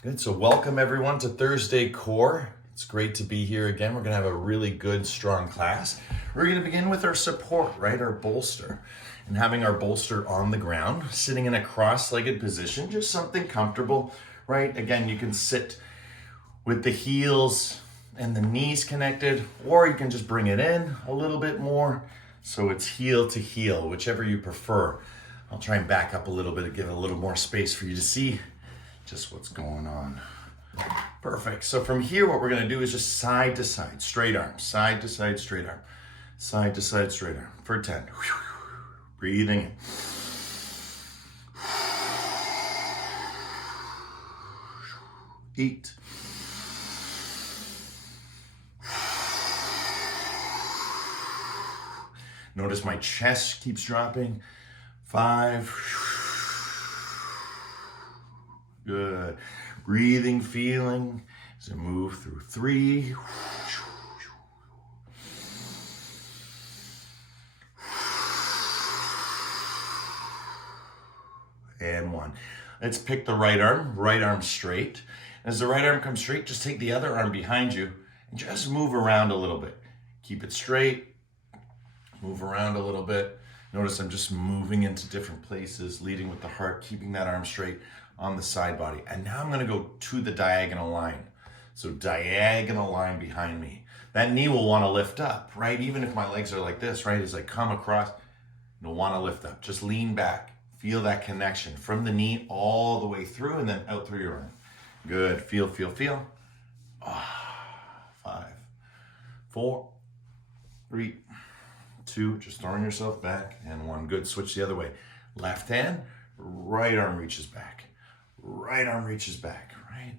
Good, so welcome everyone to Thursday Core. It's great to be here again. We're gonna have a really good, strong class. We're gonna begin with our support, right? Our bolster. And having our bolster on the ground, sitting in a cross-legged position, just something comfortable, right? Again, you can sit with the heels and the knees connected, or you can just bring it in a little bit more so it's heel to heel, whichever you prefer. I'll try and back up a little bit to give it a little more space for you to see just what's going on. Perfect. So from here, what we're going to do is just side to side, straight arm, side to side, straight arm, side to side, straight arm for 10. Breathing in. 8. Notice my chest keeps dropping. 5. Good. Breathing, feeling as I move through 3. And 1. Let's pick the right arm straight. As the right arm comes straight, just take the other arm behind you and just move around a little bit. Keep it straight, move around a little bit. Notice I'm just moving into different places, leading with the heart, keeping that arm straight on the side body. And now I'm gonna go to the diagonal line. So diagonal line behind me. That knee will wanna lift up, right? Even if my legs are like this, right? As I come across, you'll wanna lift up. Just lean back. Feel that connection from the knee all the way through and then out through your arm. Good, feel. 5, 4, 3, 2, just throwing yourself back, and 1. Good, switch the other way. Left hand, right arm reaches back. Right arm reaches back, right?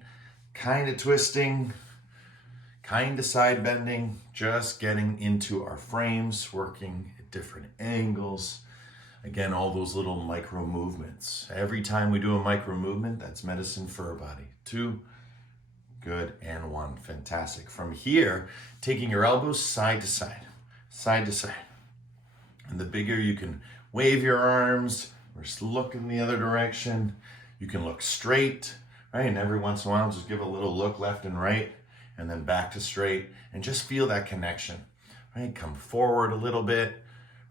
Kind of twisting, kind of side bending, just getting into our frames, working at different angles. Again, all those little micro movements. Every time we do a micro movement, that's medicine for our body. 2, good, and 1, fantastic. From here, taking your elbows side to side, side to side. And the bigger you can wave your arms or just look in the other direction, you can look straight, right? And every once in a while, just give a little look left and right, and then back to straight, and just feel that connection, right? Come forward a little bit,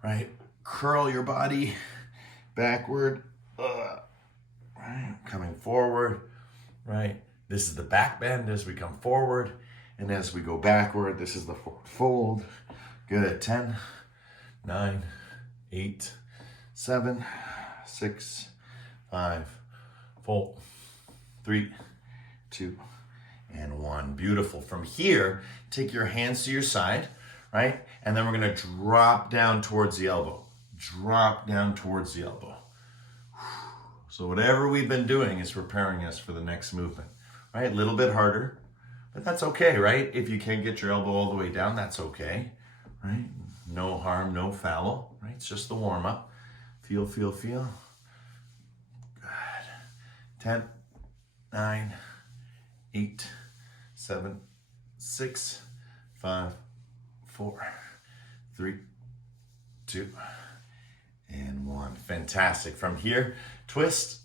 right? Curl your body backward, right? Coming forward, right? This is the back bend as we come forward, and as we go backward, this is the forward fold. Good, 10, 9, 8, 7, 6, 5, 4, 3, 2, and 1. Beautiful. From here, take your hands to your side, right? And then we're gonna drop down towards the elbow. Drop down towards the elbow. So whatever we've been doing is preparing us for the next movement, right? A little bit harder, but that's okay, right? If you can't get your elbow all the way down, that's okay, right? No harm, no foul, right? It's just the warm up. Feel. Good. 10, 9, 8, 7, 6, 5, 4, 3, 2, and 1. Fantastic. From here, twist,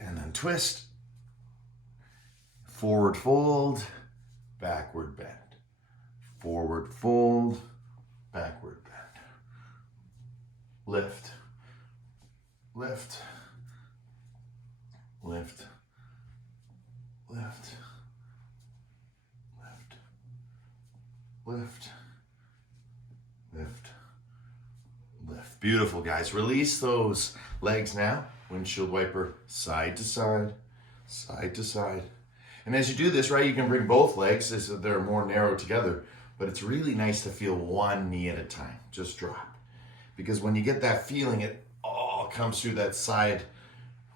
and then twist, forward fold, backward bend. Forward fold, backward bend. Lift, lift, lift, lift, lift, lift, lift, lift. Beautiful, guys. Release those legs now. Windshield wiper side to side, side to side. And as you do this, right, you can bring both legs as they're more narrow together, but it's really nice to feel one knee at a time. Just drop. Because when you get that feeling, it all comes through that side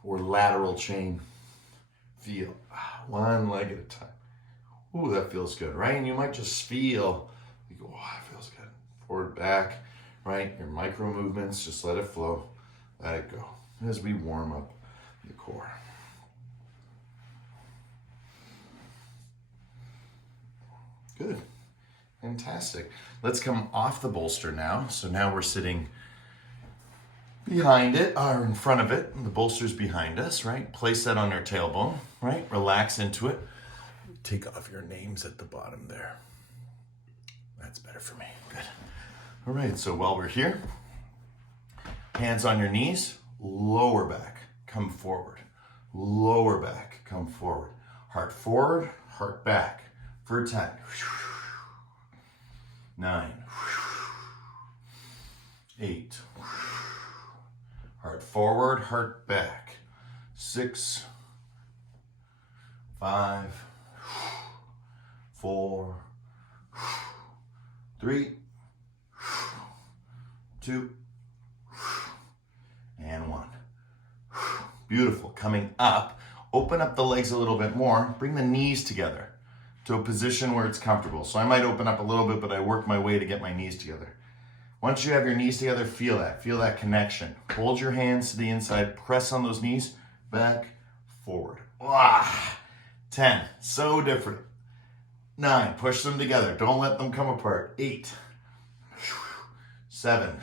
or lateral chain. Feel one leg at a time. Ooh, that feels good, right? And you might just feel, you go, oh, that feels good. Forward, back, right? Your micro movements, just let it flow. Let it go as we warm up the core. Good. Fantastic. Let's come off the bolster now. So now we're sitting behind it or in front of it. The bolster's behind us, right? Place that on your tailbone, right? Relax into it. Take off your names at the bottom there. That's better for me. Good. All right, so while we're here, hands on your knees, lower back, come forward. Lower back, come forward. Heart forward, heart back. For 10. 9. 8. Heart forward, heart back. 6. 5. 4. 3. 2. And 1. Beautiful. Coming up, open up the legs a little bit more. Bring the knees together to a position where it's comfortable. So I might open up a little bit, but I work my way to get my knees together. Once you have your knees together, feel that connection. Hold your hands to the inside, press on those knees, back, forward. 10, so different. 9, push them together. Don't let them come apart. 8, 7,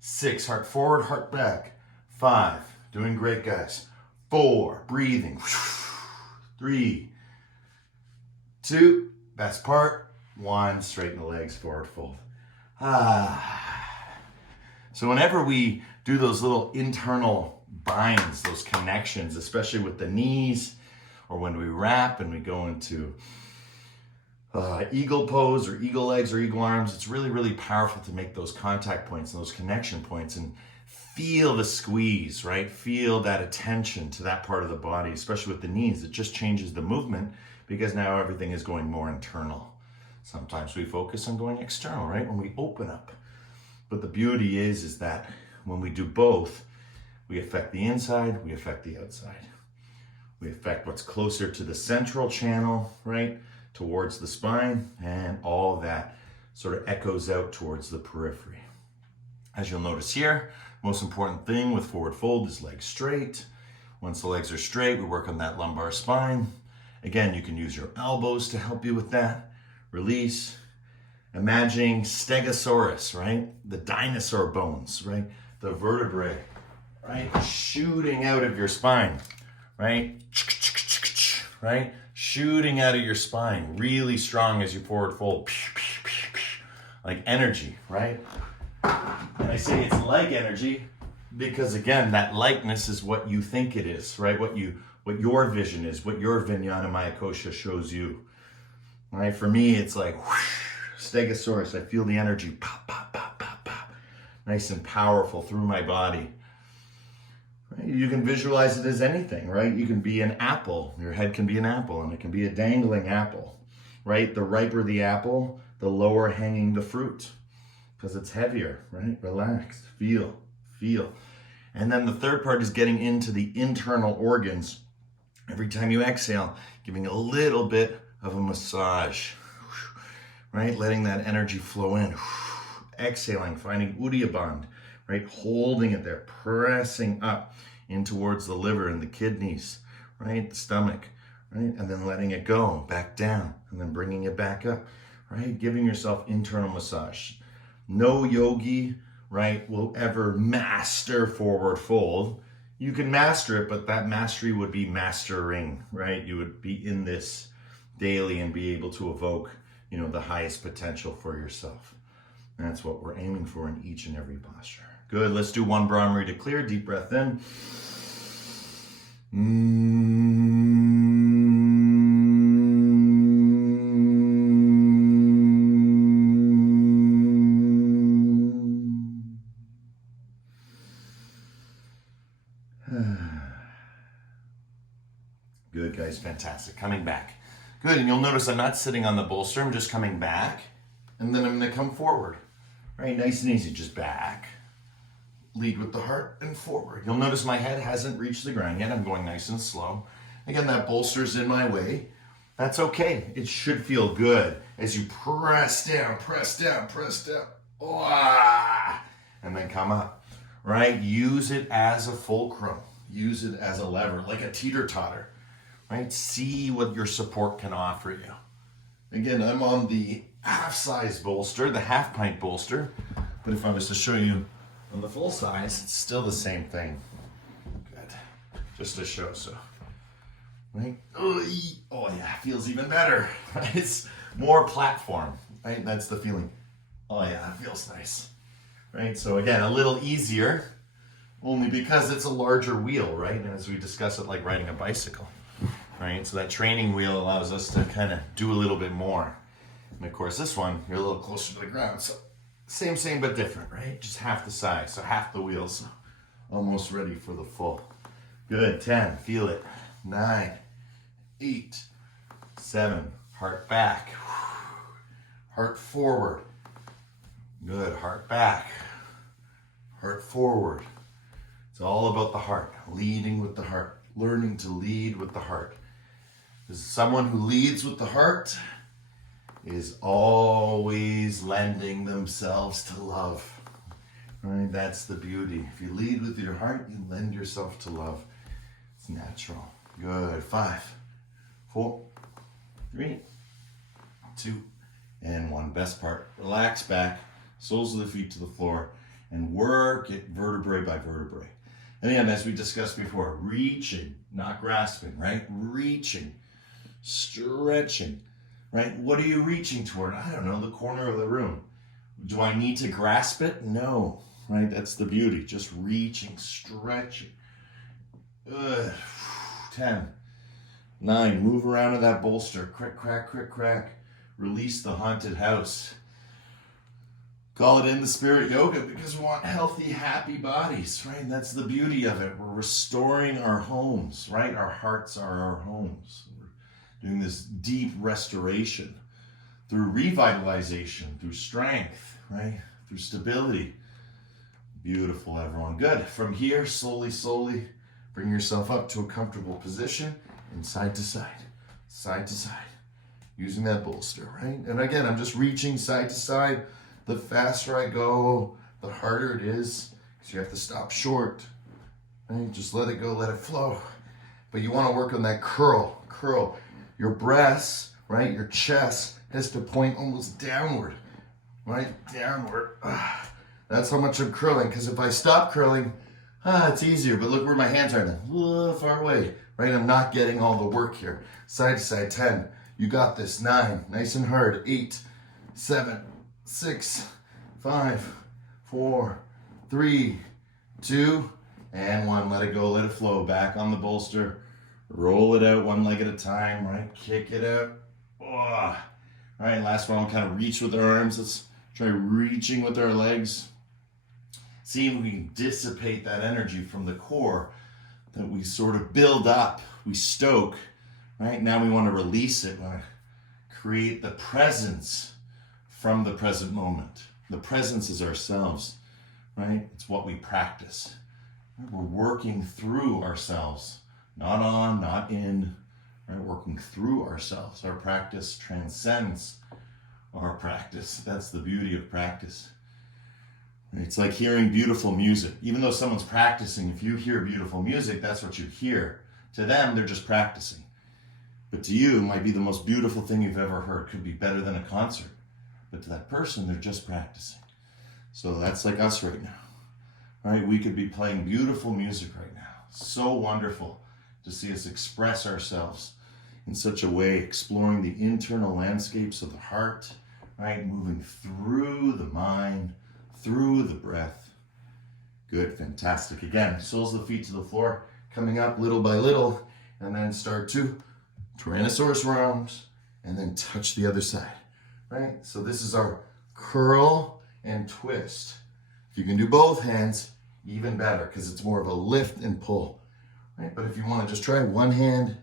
6, heart forward, heart back. 5, doing great, guys. 4, breathing. 3, 2, best part. 1, straighten the legs, forward fold. So whenever we do those little internal binds, those connections, especially with the knees, or when we wrap and we go into eagle pose or eagle legs or eagle arms, it's really, really powerful to make those contact points and those connection points and feel the squeeze, right? Feel that attention to that part of the body, especially with the knees. It just changes the movement because now everything is going more internal. Sometimes we focus on going external, right? When we open up. But the beauty is that when we do both, we affect the inside, we affect the outside. We affect what's closer to the central channel, right? Towards the spine, and all that sort of echoes out towards the periphery. As you'll notice here, most important thing with forward fold is legs straight. Once the legs are straight, we work on that lumbar spine. Again, you can use your elbows to help you with that. Release. Imagining Stegosaurus, right? The dinosaur bones, right? The vertebrae, right? Shooting out of your spine, right? Right? Shooting out of your spine, really strong as you forward fold. Like energy, right? And I say it's like energy because again, that likeness is what you think it is, right? What your vision is, what your Vijnana Maya Kosha shows you. Right? For me, it's like whoosh, Stegosaurus. I feel the energy pop, pop, pop, pop, pop. Nice and powerful through my body. Right? You can visualize it as anything, right? You can be an apple. Your head can be an apple, and it can be a dangling apple, right? The riper the apple, the lower hanging the fruit, because it's heavier, right? Relaxed, feel. And then the third part is getting into the internal organs. Every time you exhale, giving a little bit of a massage, right? Letting that energy flow in. Exhaling, finding Uddiyana, right? Holding it there, pressing up in towards the liver and the kidneys, right? The stomach, right? And then letting it go, back down, and then bringing it back up, right? Giving yourself internal massage. No yogi, right, will ever master forward fold. You can master it, but that mastery would be mastering, right? You would be in this daily and be able to evoke, the highest potential for yourself. And that's what we're aiming for in each and every posture. Good, let's do one Brahmari to clear. Deep breath in. Good, guys, fantastic. Coming back. Good, and you'll notice I'm not sitting on the bolster, I'm just coming back, and then I'm gonna come forward. Right, nice and easy, just back. Lead with the heart and forward. You'll notice my head hasn't reached the ground yet. I'm going nice and slow. Again, that bolster's in my way. That's okay. It should feel good as you press down, press down, press down. And then come up, right? Use it as a fulcrum. Use it as a lever, like a teeter-totter, right? See what your support can offer you. Again, I'm on the half-size bolster, the half-pint bolster. But if I was to show you On the full size, it's still the same thing. Good. Just to show, so. Right? Oh yeah, feels even better. It's more platform, right? That's the feeling. Oh yeah, it feels nice. Right? So again, a little easier, only because it's a larger wheel, right? And as we discuss it, like riding a bicycle, right? So that training wheel allows us to kind of do a little bit more. And of course, this one, you're a little closer to the ground. So same, but different, right? Just half the size, so half the wheel. So almost ready for the full. Good, 10, feel it. 9, 8, 7, heart back. Heart forward. Good, heart back. Heart forward. It's all about the heart, leading with the heart, learning to lead with the heart. Because someone who leads with the heart is always lending themselves to love. Right? That's the beauty. If you lead with your heart, you lend yourself to love. It's natural. Good. 5, 4, 3, 2, and 1. Best part. Relax back, soles of the feet to the floor, and work it vertebrae by vertebrae. And again, as we discussed before, reaching, not grasping, right? Reaching, stretching, right? What are you reaching toward? I don't know, the corner of the room. Do I need to grasp it? No, right? That's the beauty. Just reaching, stretching. Good. 10, 9, move around to that bolster. Crick, crack, crick, crack. Release the haunted house. Call it in the spirit yoga because we want healthy, happy bodies, right? And that's the beauty of it. We're restoring our homes, right? Our hearts are our homes. We're doing this deep restoration through revitalization, through strength, right? Through stability. Beautiful, everyone. Good. From here, slowly, bring yourself up to a comfortable position and side to side, using that bolster, right? And again, I'm just reaching side to side. The faster I go, the harder it is, because you have to stop short, right? Just let it go, let it flow. But you want to work on that curl. Your breasts, right? Your chest has to point almost downward, right? Downward. That's how much I'm curling, because if I stop curling, it's easier, but look where my hands are now. Far away, right? I'm not getting all the work here. Side to side, 10. You got this. 9, nice and hard. 8, 7, 6, 5, 4, 3, 2, and 1. Let it go, let it flow. Back on the bolster. Roll it out one leg at a time, right? Kick it out. All right, last one, we'll kind of reach with our arms. Let's try reaching with our legs. See if we can dissipate that energy from the core that we sort of build up, we stoke, right? Now we want to release it. We want to create the presence from the present moment. The presence is ourselves, right? It's what we practice. We're working through ourselves, not on, not in, right? Working through ourselves. Our practice transcends our practice. That's the beauty of practice. It's like hearing beautiful music. Even though someone's practicing, if you hear beautiful music, that's what you hear. To them, they're just practicing. But to you, it might be the most beautiful thing you've ever heard. Could be better than a concert. But to that person, they're just practicing. So that's like us right now. Right? We could be playing beautiful music right now. So wonderful to see us express ourselves in such a way, exploring the internal landscapes of the heart, right? Moving through the mind, through the breath. Good, fantastic. Again, soles of the feet to the floor, coming up little by little, and then start to Tyrannosaurus rounds, and then touch the other side, right? So this is our curl and twist. If you can do both hands, even better, because it's more of a lift and pull, right? But if you want to just try one hand,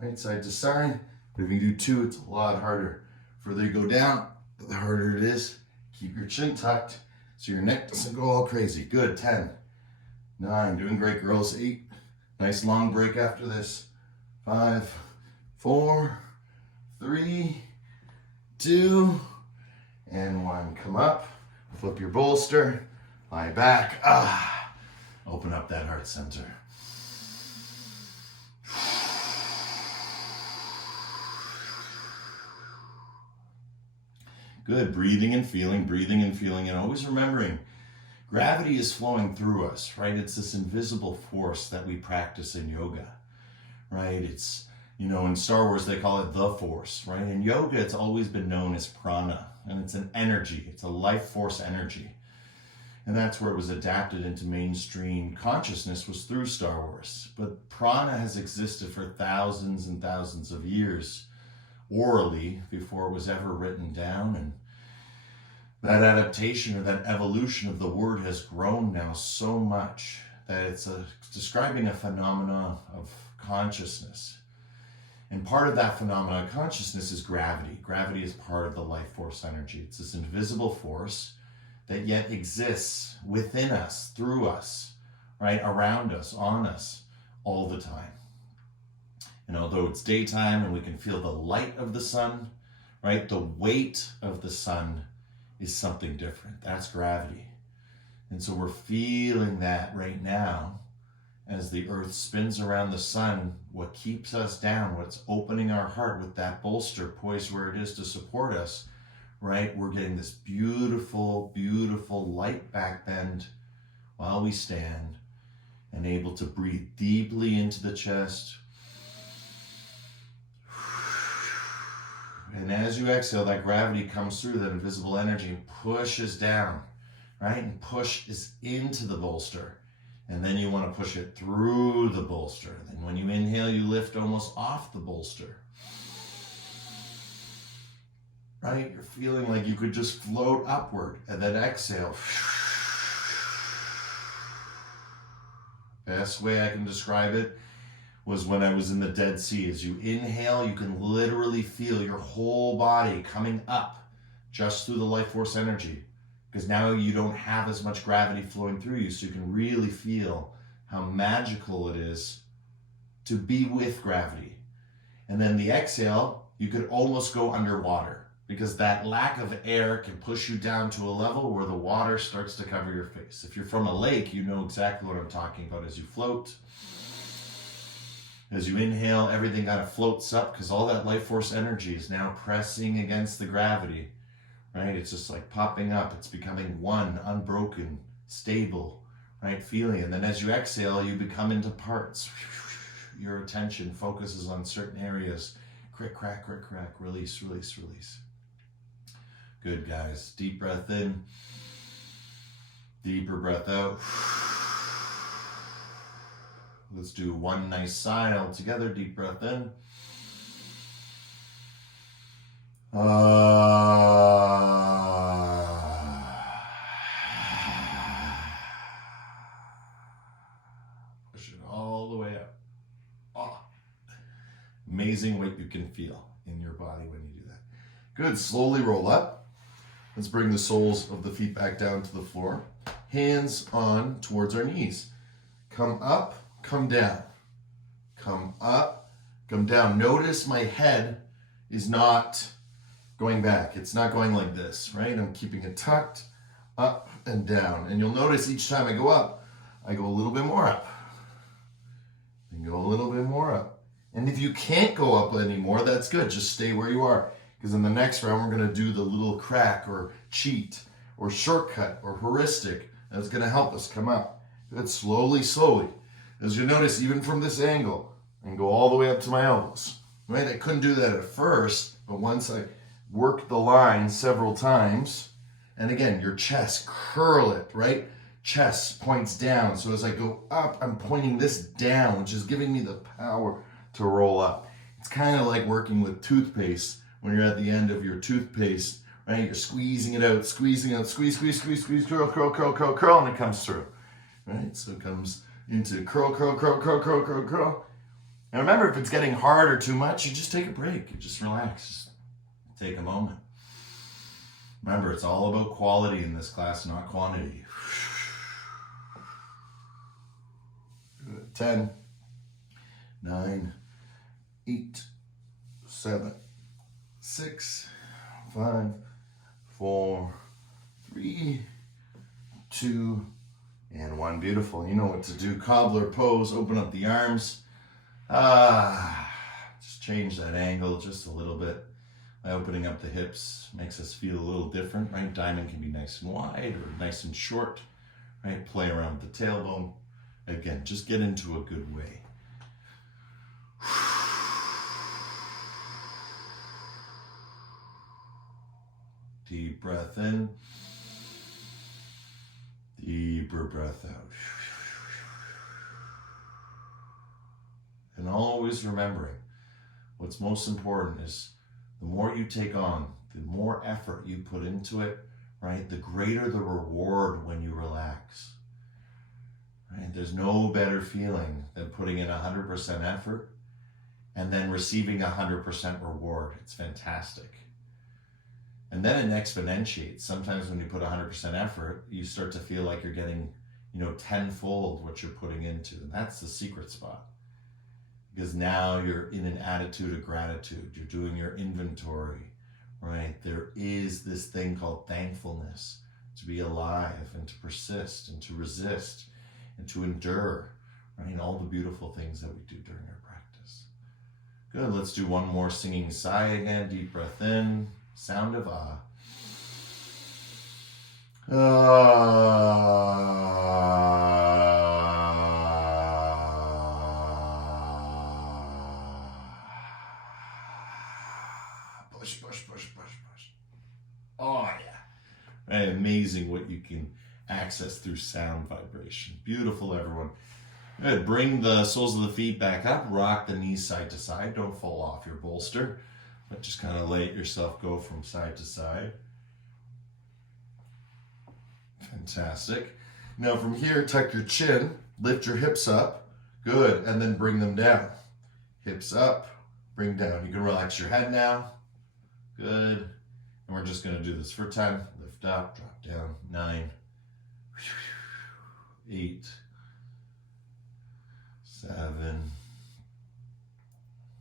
right, side to side, but if you do two, it's a lot harder. The further you go down, the harder it is. Keep your chin tucked so your neck doesn't go all crazy. Good, 10, 9, doing great, girls. 8, nice long break after this. 5, 4, 3, 2, and 1. Come up, flip your bolster, lie back. Open up that heart center. Good, breathing and feeling, and always remembering Gravity is flowing through us, right? It's this invisible force that we practice in yoga, right? It's, you know, in Star Wars, they call it the force, right? In yoga, it's always been known as prana, and it's an energy. It's a life force energy. And that's where it was adapted into mainstream consciousness, was through Star Wars. But prana has existed for thousands and thousands of years orally before it was ever written down. And that adaptation or that evolution of the word has grown now so much that it's describing a phenomena of consciousness. And part of that phenomena of consciousness is gravity. Gravity is part of the life force energy. It's this invisible force that yet exists within us, through us, right? Around us, on us, all the time. And although it's daytime and we can feel the light of the sun, right? The weight of the sun is something different. That's gravity. And so we're feeling that right now as the earth spins around the sun. What keeps us down, what's opening our heart with that bolster poised where it is to support us, right? We're getting this beautiful, beautiful light back bend while we stand and able to breathe deeply into the chest. And as you exhale, that gravity comes through, that invisible energy, and pushes down, right? And pushes into the bolster. And then you want to push it through the bolster. Then when you inhale, you lift almost off the bolster. Right? You're feeling like you could just float upward. And then exhale. Best way I can describe it was when I was in the Dead Sea. As you inhale, you can literally feel your whole body coming up just through the life force energy. Because now you don't have as much gravity flowing through you, so you can really feel how magical it is to be with gravity. And then the exhale, you could almost go underwater, because that lack of air can push you down to a level where the water starts to cover your face. If you're from a lake, you know exactly what I'm talking about. As you float, as you inhale, everything kind of floats up because all that life force energy is now pressing against the gravity, right? It's just like popping up. It's becoming one, unbroken, stable, right? Feeling. And then as you exhale, you become into parts. Your attention focuses on certain areas. Crick, crack, crick, crack, release, release, release. Good, guys. Deep breath in. Deeper breath out. Let's do one nice sigh all together. Deep breath in. Push it all the way up. Oh. Amazing what you can feel in your body when you do that. Good. Slowly roll up. Let's bring the soles of the feet back down to the floor. Hands on towards our knees. Come up. Come down, come up, come down. Notice my head is not going back. It's not going like this, right? I'm keeping it tucked, up and down. And you'll notice each time I go up, I go a little bit more up. And go a little bit more up. And if you can't go up anymore, that's good. Just stay where you are. Because in the next round, we're going to do the little crack or cheat or shortcut or heuristic. That's going to help us come up. Good, slowly, slowly. As you notice, even from this angle, I can go all the way up to my elbows, right? I couldn't do that at first, but once I worked the line several times, and again, your chest, curl it, right? Chest points down. So as I go up, I'm pointing this down, which is giving me the power to roll up. It's kind of like working with toothpaste when you're at the end of your toothpaste, right? You're squeezing it out, squeeze, curl, curl, curl, curl, curl, and it comes through, right? So it comes into curl, curl, curl, curl, curl, curl, curl. And remember, if it's getting hard or too much, you just take a break. You just relax. Just take a moment. Remember, it's all about quality in this class, not quantity. 10, 9, 8, 7, 6, 5, 4, 3, 2, and 1. Beautiful. You know what to do. Cobbler pose. Open up the arms. Just change that angle just a little bit. By opening up the hips makes us feel a little different, right? Diamond can be nice and wide or nice and short, right? Play around with the tailbone. Again, just get into a good way. Deep breath in. Deeper breath out. And always remembering, what's most important is the more you take on, the more effort you put into it, right? The greater the reward when you relax. Right? There's no better feeling than putting in 100% effort and then receiving 100% reward. It's fantastic. And then it exponentiates. Sometimes when you put 100% effort, you start to feel like you're getting, tenfold what you're putting into. And that's the secret spot. Because now you're in an attitude of gratitude. You're doing your inventory, right? There is this thing called thankfulness, to be alive and to persist and to resist and to endure, right? All the beautiful things that we do during our practice. Good, let's do one more singing sigh again. Deep breath in, sound of ah. Push, push, push, push, push. Oh, yeah. Right, amazing what you can access through sound vibration. Beautiful, everyone. Good. Bring the soles of the feet back up. Rock the knees side to side. Don't fall off your bolster, but just kind of let yourself go from side to side. Fantastic. Now from here, tuck your chin, lift your hips up. Good. And then bring them down. Hips up, bring down. You can relax your head now. Good. And we're just going to do this for 10. Lift up, drop down. 9, 8, 7,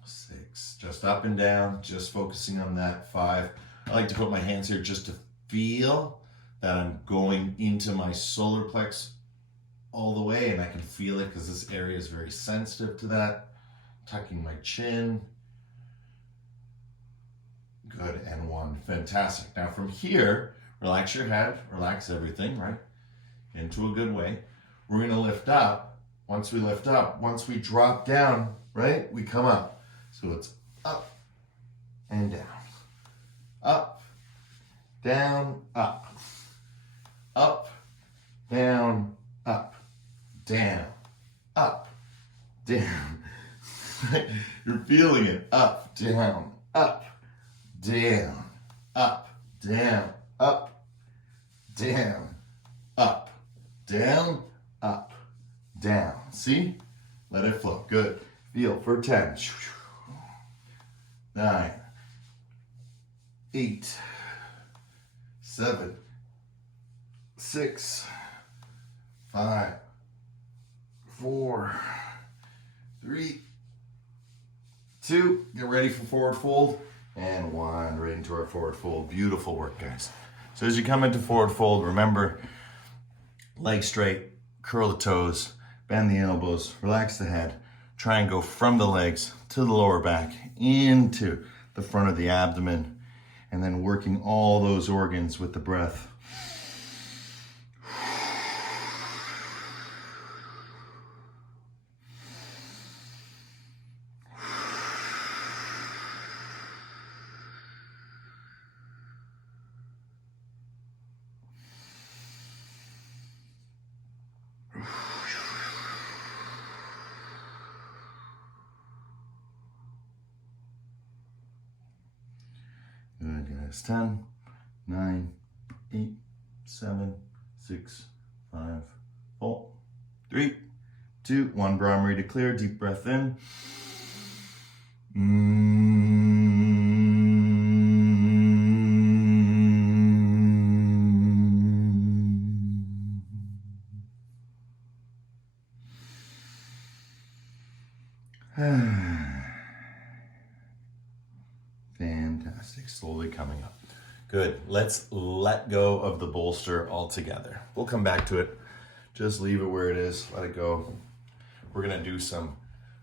6. Just up and down, just focusing on that. 5. I like to put my hands here just to feel that I'm going into my solar plex all the way, and I can feel it because this area is very sensitive to that. Tucking my chin. Good, and 1. Fantastic. Now from here, relax your head, relax everything, right? Into a good way. We're going to lift up. Once we lift up, once we drop down, right, we come up. So it's up and down. Up, down, up. Up, down, up. Down, up, down. You're feeling it. Up, down, up. Down, up, down, up, down, up, down, up, down. See? Let it flow. Good. Feel for 10. 9, 8, 7, 6, 5, 4, 3, 2. Get ready for forward fold. And 1, right into our forward fold. Beautiful work, guys. So as you come into forward fold, remember, legs straight, curl the toes, bend the elbows, relax the head. Try and go from the legs to the lower back, into the front of the abdomen, and then working all those organs with the breath. Good, guys. 10, 9, 8, 7, 6, 5, 4, 3, 2, 1. Brahmari to clear. Deep breath in. Fantastic. Slowly coming up. Good. Let's let go of the bolster altogether. We'll come back to it. Just leave it where it is. Let it go. We're going to do some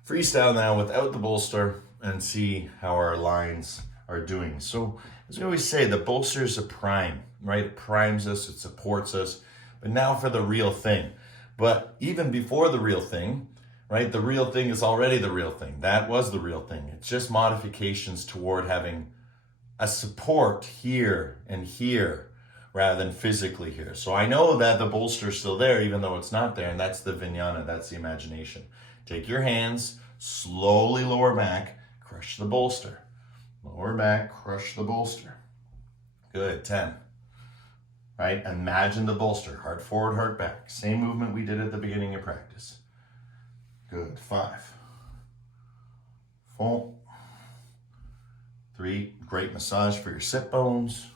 freestyle now without the bolster and see how our lines are doing. So as we always say, the bolster is a prime, right? It primes us, it supports us, But now for the real thing. But even before the real thing, right? The real thing is already the real thing. That was the real thing. It's just modifications toward having a support here and here rather than physically here. So I know that the bolster is still there even though it's not there, and that's the vijnana, that's the imagination. Take your hands, slowly lower back, crush the bolster. Lower back, crush the bolster. Good, 10. Right? Imagine the bolster, heart forward, heart back. Same movement we did at the beginning of practice. Good, 5. 4. 3, great massage for your sit bones.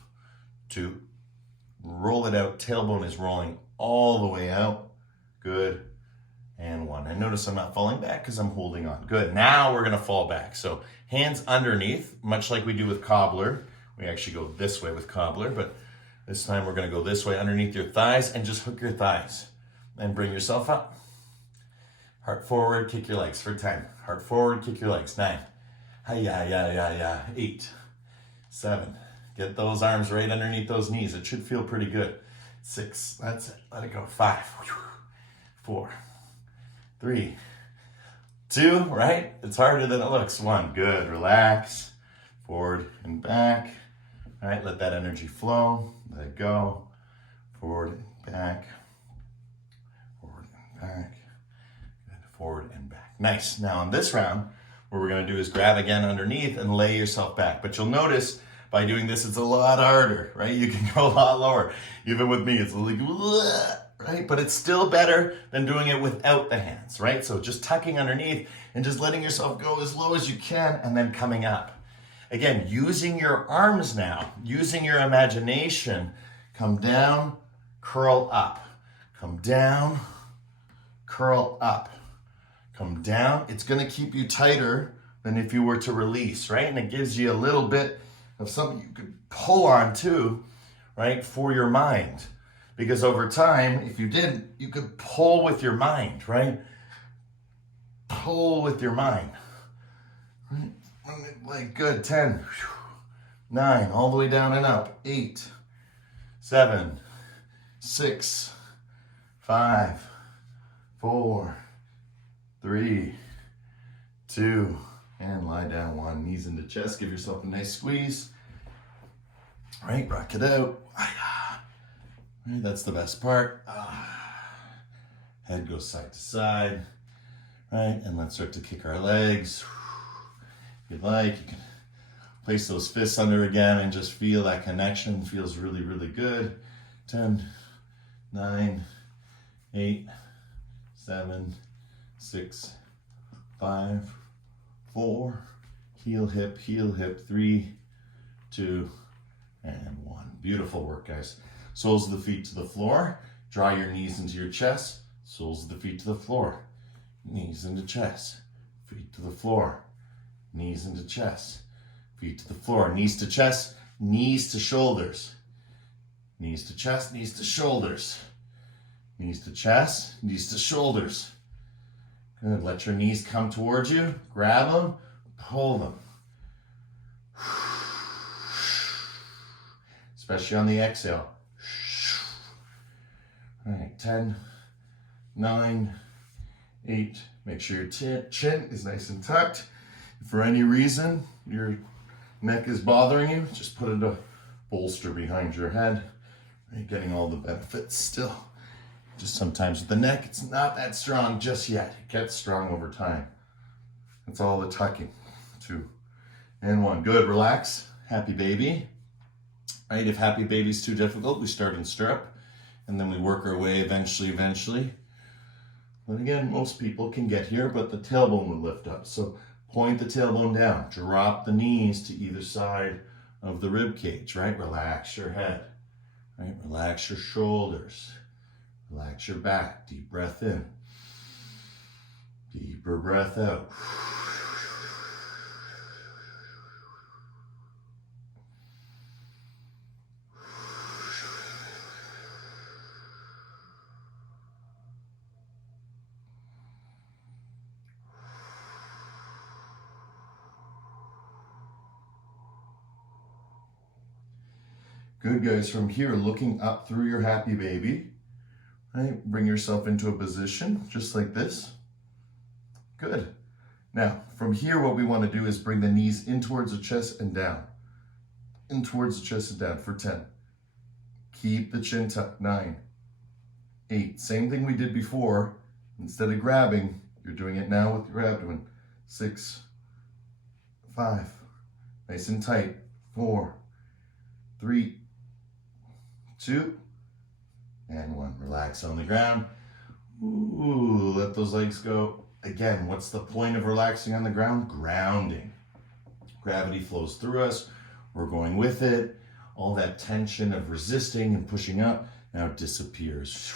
2, roll it out, tailbone is rolling all the way out. Good, and 1. And notice I'm not falling back because I'm holding on. Good, now we're gonna fall back. So hands underneath, much like we do with cobbler. We actually go this way with cobbler, but this time we're gonna go this way underneath your thighs and just hook your thighs and bring yourself up. Heart forward, kick your legs for 10. Heart forward, kick your legs, 9. Hi-ya, 8, 7. Get those arms right underneath those knees. It should feel pretty good. 6, that's it, let it go. 5, 4, 3, 2, right? It's harder than it looks. 1, good, relax. Forward and back. All right, let that energy flow. Let it go. Forward and back. Forward and back. Good, forward and back. Nice. Now in this round, what we're gonna do is grab again underneath and lay yourself back. But you'll notice by doing this, it's a lot harder, right? You can go a lot lower. Even with me, it's like, right? But it's still better than doing it without the hands, right? So just tucking underneath and just letting yourself go as low as you can and then coming up. Again, using your arms now, using your imagination, come down, curl up. Come down, curl up. Come down. It's gonna keep you tighter than if you were to release, right? And it gives you a little bit of something you could pull on too, right? For your mind. Because over time, if you did, you could pull with your mind, right? Pull with your mind. Right? Like good, 10, 9, all the way down and up, 8, 7, 6, 5, 4, 3, 2, and lie down. 1, knees into chest, give yourself a nice squeeze. All right, rock it out. Right, that's the best part. Head goes side to side. Right, and let's start to kick our legs. If you'd like, you can place those fists under again and just feel that connection. Feels really, really good. 10, 9, 8, 7, 6, 5, 4, heel, hip, 3, 2, and 1. Beautiful work, guys. Soles of the feet to the floor. Draw your knees into your chest. Soles of the feet to the floor. Knees into chest. Feet to the floor. Knees into chest. Feet to the floor. Knees to chest. Knees to shoulders. Knees to chest. Knees to shoulders. Knees to chest. Knees to shoulders. Good. Let your knees come towards you. Grab them. Pull them. Especially on the exhale. All right, 10, 9, 8. Make sure your chin is nice and tucked. If for any reason your neck is bothering you, just put a bolster behind your head. You're getting all the benefits still. Just sometimes with the neck, it's not that strong just yet. It gets strong over time. That's all the tucking. 2 and 1. Good, relax. Happy baby. Right, if happy baby's too difficult, we start in stirrup and then we work our way eventually. But again, most people can get here, but the tailbone will lift up. So point the tailbone down, drop the knees to either side of the rib cage, right? Relax your head, right? Relax your shoulders, relax your back. Deep breath in, deeper breath out. Good, guys. From here, looking up through your happy baby, Right? Bring yourself into a position just like this. Good. Now, from here, what we want to do is bring the knees in towards the chest and down. In towards the chest and down for 10. Keep the chin tucked. 9, 8. Same thing we did before. Instead of grabbing, you're doing it now with your abdomen. 6, 5. Nice and tight. 4, 3, 2, and 1. Relax on the ground. Ooh, let those legs go. Again, what's the point of relaxing on the ground? Grounding. Gravity flows through us. We're going with it. All that tension of resisting and pushing up now disappears.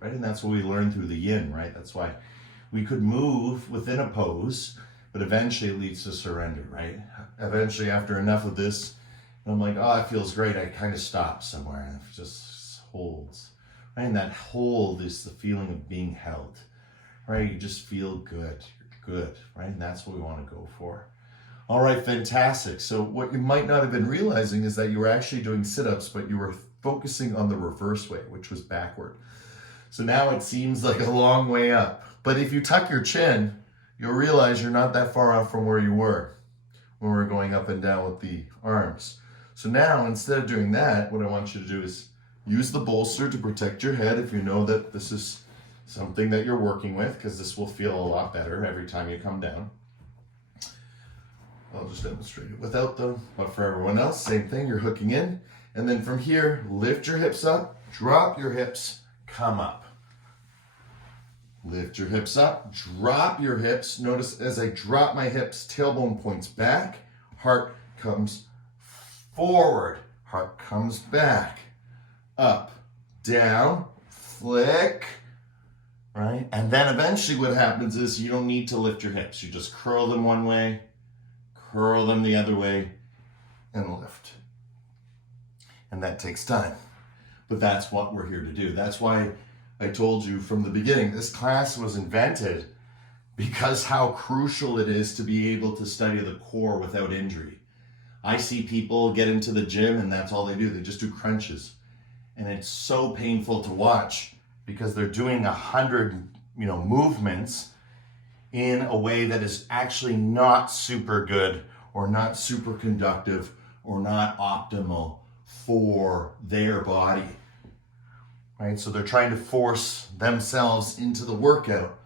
Right? And that's what we learned through the yin, right? That's why we could move within a pose, but eventually it leads to surrender, right? Eventually, after enough of this, I'm like, oh, it feels great. I kind of stop somewhere and it just holds. Right? And that hold is the feeling of being held. Right? You just feel good. You're good. Right? And that's what we want to go for. All right, fantastic. So what you might not have been realizing is that you were actually doing sit-ups, but you were focusing on the reverse way, which was backward. So now it seems like a long way up. But if you tuck your chin, you'll realize you're not that far off from where you were when we were going up and down with the arms. So now, instead of doing that, what I want you to do is use the bolster to protect your head if you know that this is something that you're working with, because this will feel a lot better every time you come down. I'll just demonstrate it without them, but for everyone else, same thing, you're hooking in. And then from here, lift your hips up, drop your hips, come up. Lift your hips up, drop your hips. Notice as I drop my hips, tailbone points back, heart comes forward, heart comes back, up, down, flick, right? And then eventually what happens is you don't need to lift your hips. You just curl them one way, curl them the other way, and lift. And that takes time. But that's what we're here to do. That's why I told you from the beginning, this class was invented because how crucial it is to be able to study the core without injury. I see people get into the gym and that's all they do. They just do crunches. And it's so painful to watch because they're doing 100, movements in a way that is actually not super good or not super conductive or not optimal for their body. Right? So they're trying to force themselves into the workout,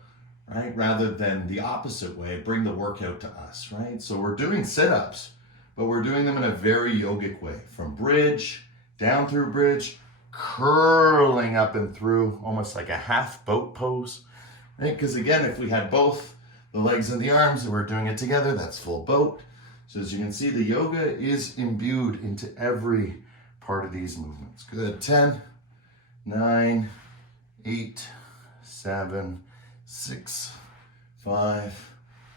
right? Rather than the opposite way, bring the workout to us, right? So we're doing sit-ups, but we're doing them in a very yogic way. From bridge, down through bridge, curling up and through, almost like a half boat pose, right? Because again, if we had both the legs and the arms and we're doing it together, that's full boat. So as you can see, the yoga is imbued into every part of these movements. Good. 10, 9, 8, 7, 6, 5,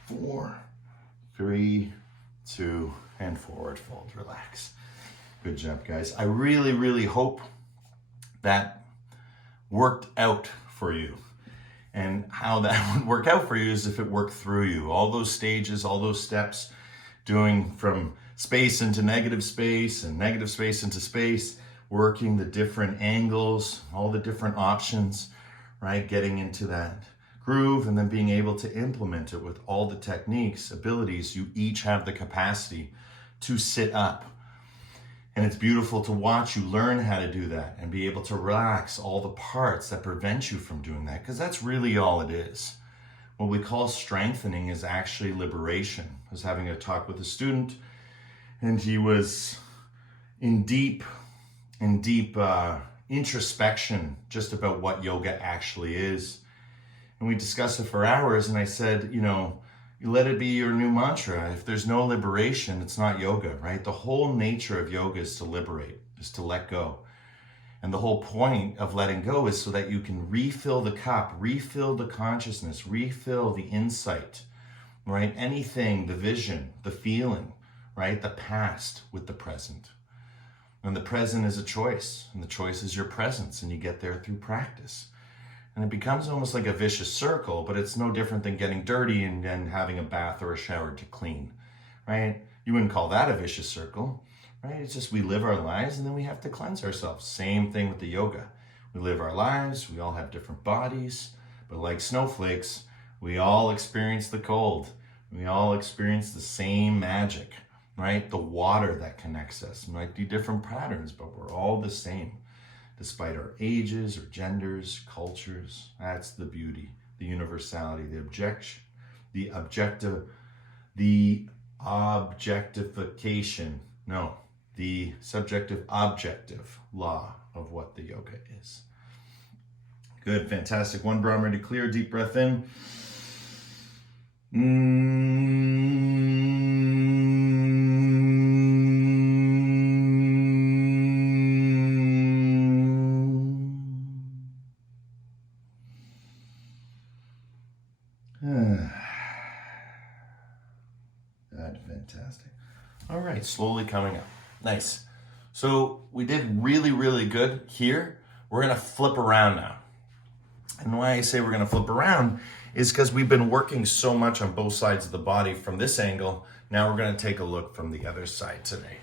4, 3, 2, and forward fold. Relax. Good job, guys. I really, really hope that worked out for you. And how that would work out for you is if it worked through you. All those stages, all those steps, doing from space into negative space and negative space into space, working the different angles, all the different options, right? Getting into that groove and then being able to implement it with all the techniques, abilities. You each have the capacity to sit up. And it's beautiful to watch you learn how to do that and be able to relax all the parts that prevent you from doing that, because that's really all it is. What we call strengthening is actually liberation. I was having a talk with a student and he was in deep introspection just about what yoga actually is. And we discussed it for hours and I said, you let it be your new mantra. If there's no liberation, it's not yoga, right? The whole nature of yoga is to liberate, is to let go. And the whole point of letting go is so that you can refill the cup, refill the consciousness, refill the insight, right? Anything, the vision, the feeling, right? The past with the present. And the present is a choice, and the choice is your presence, and you get there through practice. And it becomes almost like a vicious circle, but it's no different than getting dirty and then having a bath or a shower to clean, right? You wouldn't call that a vicious circle, right? It's just we live our lives and then we have to cleanse ourselves. Same thing with the yoga. We live our lives, we all have different bodies, but like snowflakes, we all experience the cold. We all experience the same magic, right? The water that connects us might be different patterns, but we're all the same, despite our ages or genders, cultures. That's the beauty, the universality, the subjective objective law of what the yoga is. Good, fantastic. One breath, ready to clear. Deep breath in. Good, fantastic. All right, slowly coming up. Nice. So we did really, really good here. We're gonna flip around now. And why I say we're gonna flip around is because we've been working so much on both sides of the body from this angle. Now we're gonna take a look from the other side today.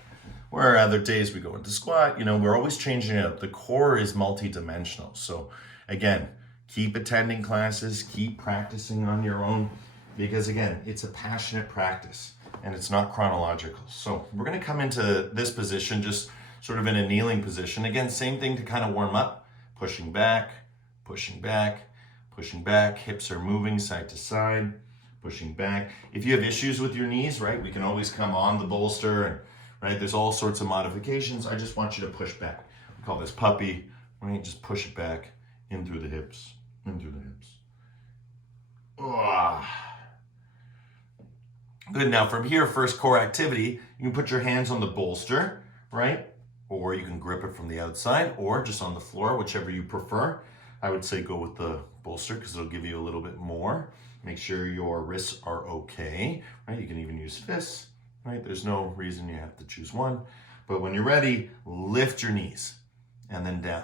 Where other days we go into squat, we're always changing it up. The core is multi-dimensional. So again, keep attending classes, keep practicing on your own, because again, it's a passionate practice and it's not chronological. So we're gonna come into this position, just sort of in a kneeling position. Again, same thing to kind of warm up, pushing back, pushing back, pushing back. Hips are moving side to side, pushing back. If you have issues with your knees, right, we can always come on the bolster, and right, there's all sorts of modifications. I just want you to push back. We call this puppy, right? Just push it back in through the hips, in through the hips. Good, now from here, first core activity, you can put your hands on the bolster, right? Or you can grip it from the outside or just on the floor, whichever you prefer. I would say go with the bolster because it'll give you a little bit more. Make sure your wrists are okay, right? You can even use fists, right? There's no reason you have to choose one. But when you're ready, lift your knees and then down.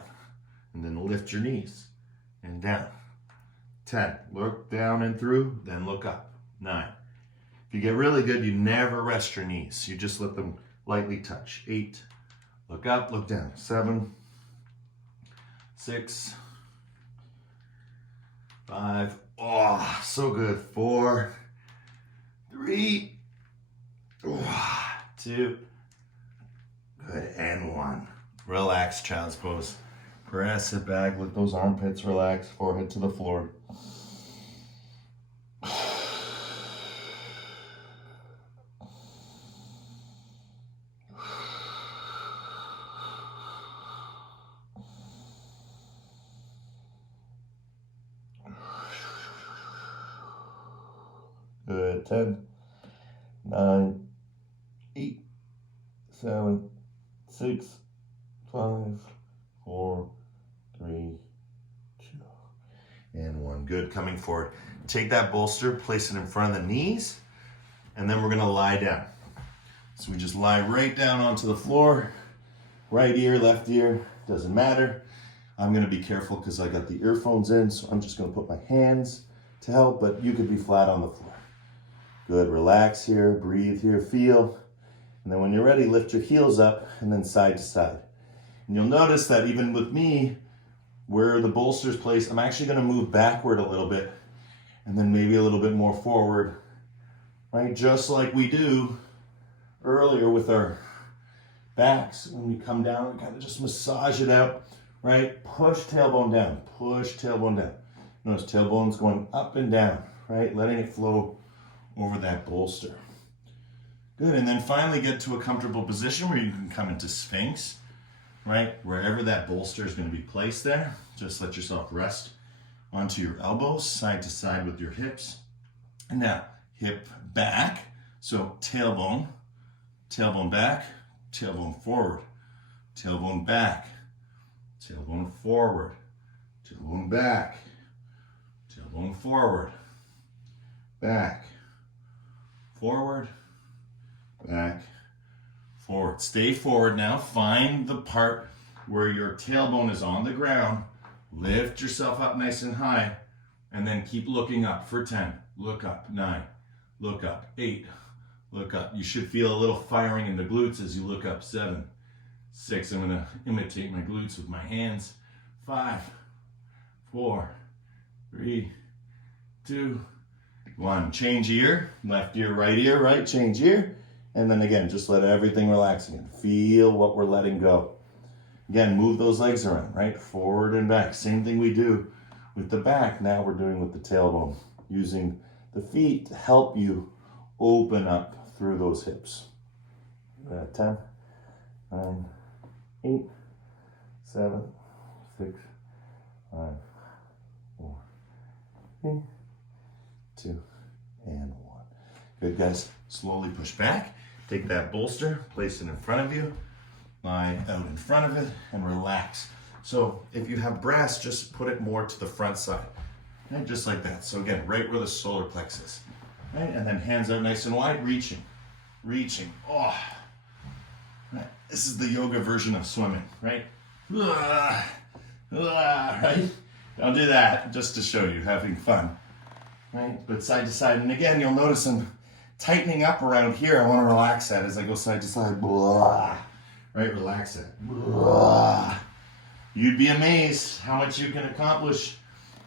And then lift your knees and down. 10, look down and through, then look up. 9. If you get really good, you never rest your knees. You just let them lightly touch. 8, look up, look down. 7, 6, 5, oh, so good. 4, 3, 2, good, and 1. Relax, child's pose. Press it back, let those armpits relax, forehead to the floor. Good, 10, 9, 8, 7, 6, 5, 4, 3, 2, and 1. Good, coming forward. Take that bolster, place it in front of the knees, and then we're gonna lie down. So we just lie right down onto the floor, right ear, left ear, doesn't matter. I'm gonna be careful because I got the earphones in, so I'm just gonna put my hands to help, but you could be flat on the floor. Good, relax here, breathe here, feel. And then when you're ready, lift your heels up and then side to side. And you'll notice that even with me, where the bolster's placed, I'm actually gonna move backward a little bit and then maybe a little bit more forward, right? Just like we do earlier with our backs. When we come down, we kind of just massage it out, right? Push tailbone down, push tailbone down. Notice tailbone's going up and down, right? Letting it flow over that bolster. Good, and then finally get to a comfortable position where you can come into Sphinx, right? Wherever that bolster is going to be placed there, just let yourself rest onto your elbows, side to side with your hips. And now, hip back, so tailbone, tailbone back, tailbone forward, tailbone back, tailbone forward, tailbone back, tailbone forward, back, forward, back, forward. Stay forward now. Find the part where your tailbone is on the ground. Lift yourself up nice and high, and then keep looking up for 10. Look up. 9. Look up. 8. Look up. You should feel a little firing in the glutes as you look up. 7, 6. I'm going to imitate my glutes with my hands. 5, 4, 3, 2, 1. Change ear, left ear, right, change ear. And then again, just let everything relax again. Feel what we're letting go. Again, move those legs around, right? Forward and back. Same thing we do with the back. Now we're doing with the tailbone. Using the feet to help you open up through those hips. 10, 9, 8, 7, 6, 5, 4, 3, 2, and 1. Good, guys. Slowly push back. Take that bolster, place it in front of you, lie out in front of it, and relax. So if you have breasts, just put it more to the front side, right? Just like that. So again, right where the solar plexus, right? And then hands out nice and wide, reaching. Oh, right. This is the yoga version of swimming, right? Right? Don't do that, just to show you, having fun, right? But side to side, and again, you'll notice I'm tightening up around here. I want to relax that as I go side to side. Right? Relax that. You'd be amazed how much you can accomplish